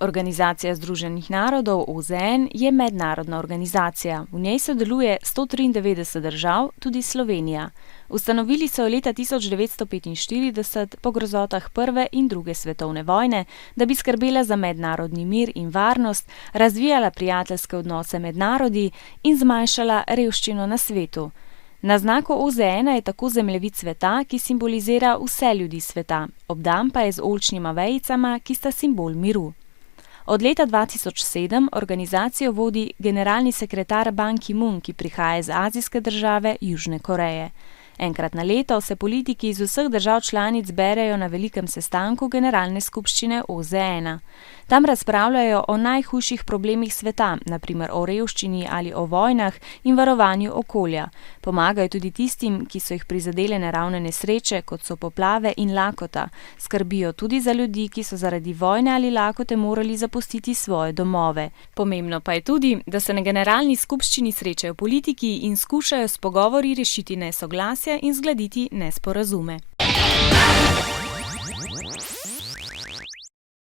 Organizacija Združenih narodov OZN je mednarodna organizacija. V njej sodeluje 193 držav, tudi Slovenija. Ustanovili so jo leta 1945 po grozotah prve in druge svetovne vojne, da bi skrbela za mednarodni mir in varnost, razvijala prijateljske odnose med narodi in zmanjšala revščino na svetu. Na znaku OZN je tako zemljevid sveta, ki simbolizira vse ljudi sveta, obdan pa je z oljčnima vejicama, ki sta simbol miru. Od leta 2007 organizacijo vodi generalni sekretar Ban Ki-moon, ki prihaja iz azijske države Južne Koreje. Enkrat na leto se politiki iz vseh držav članic zberejo na velikem sestanku Generalne skupščine OZN-a. Tam razpravljajo o najhujših problemih sveta, na primer o revščini ali o vojnah in varovanju okolja. Pomagajo tudi tistim, ki so jih prizadele naravne nesreče, kot so poplave in lakota. Skrbijo tudi za ljudi, ki so zaradi vojne ali lakote morali zapustiti svoje domove. Pomembno pa je tudi, da se na Generalni skupščini srečajo politiki in skušajo s pogovori rešiti nesoglasja in zgladiti nesporazume.